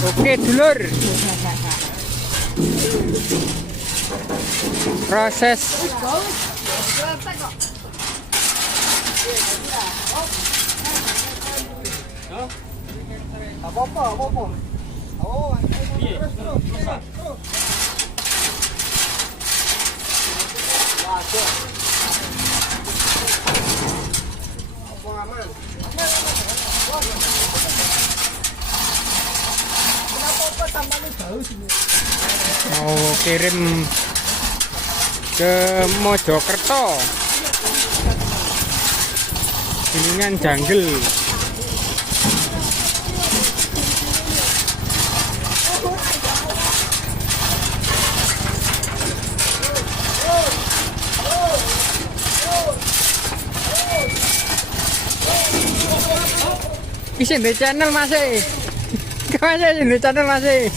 Oke dulur, proses apa-apa. Oh, mau kirim ke Mojokerto, Kuningan Janggel. Isi di channel masih, masih di channel masih.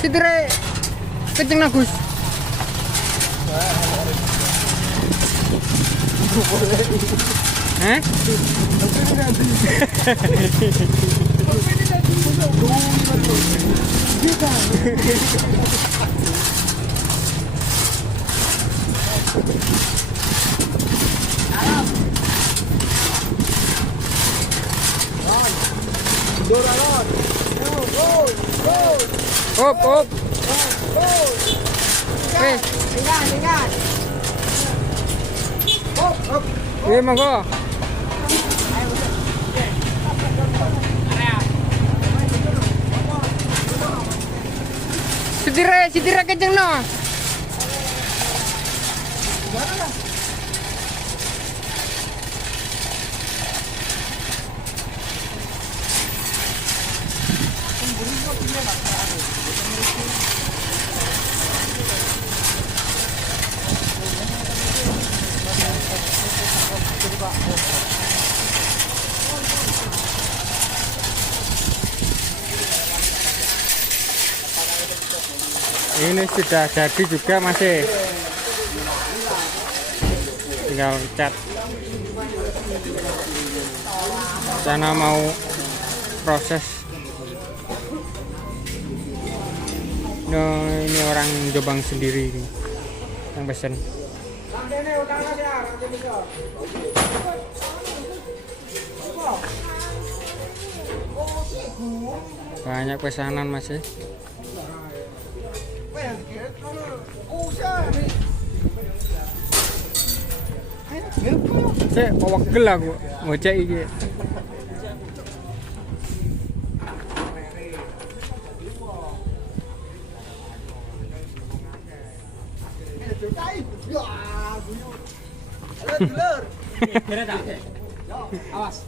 Sidire, kenceng nagus. Hah? Op. Ingat. Iya monggo. Sidire kenceng no. Ini sudah jadi juga, masih tinggal cat. Sana mau proses. No, ini orang Jombang sendiri ini yang pesen. Banyak pesanan masih. Cek pawagel aku ngocek iki. Awas.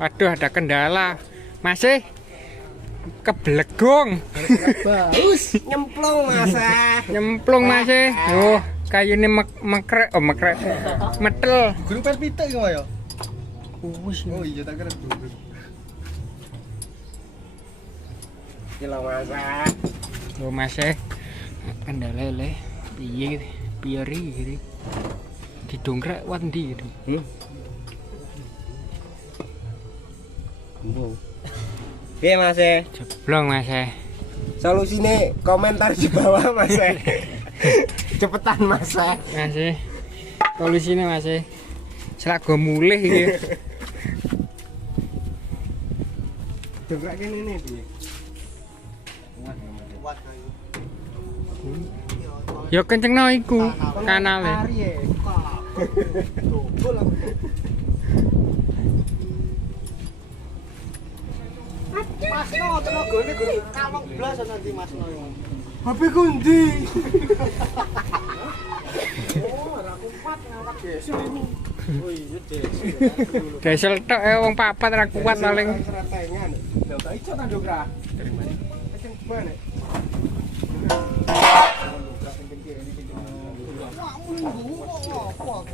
Waduh, ada kendala. Masih kebelegong. Bagus, nyemplung masa. Nyemplung masih. Oh, kayunya mekrek, mekrek. Metel. Gunung Pelpita ki ya? Wis. Oh iya tak kira dulu. Gila masa. Oh, masih kendala le. Piye piye iki? Didongkrak wandi gitu. Oke mas Jeblong mas. Solusinya komentar di bawah mas cepetan mas Mas. Solusinya mas. Selak go mulih iki. dongkrak kene ini piye Ya kencengno iku kanale. Mas no tenagane gur kalong blas nanti mas no. HP ku ndi? Oh, ora kuat ngangkat gesel ini. Oh iya desel. Desel tok wong papat ra kuat paling. Seretengan. Lho gak iso ta Dongkrak. Dari mana? Kenceng mana? Wah,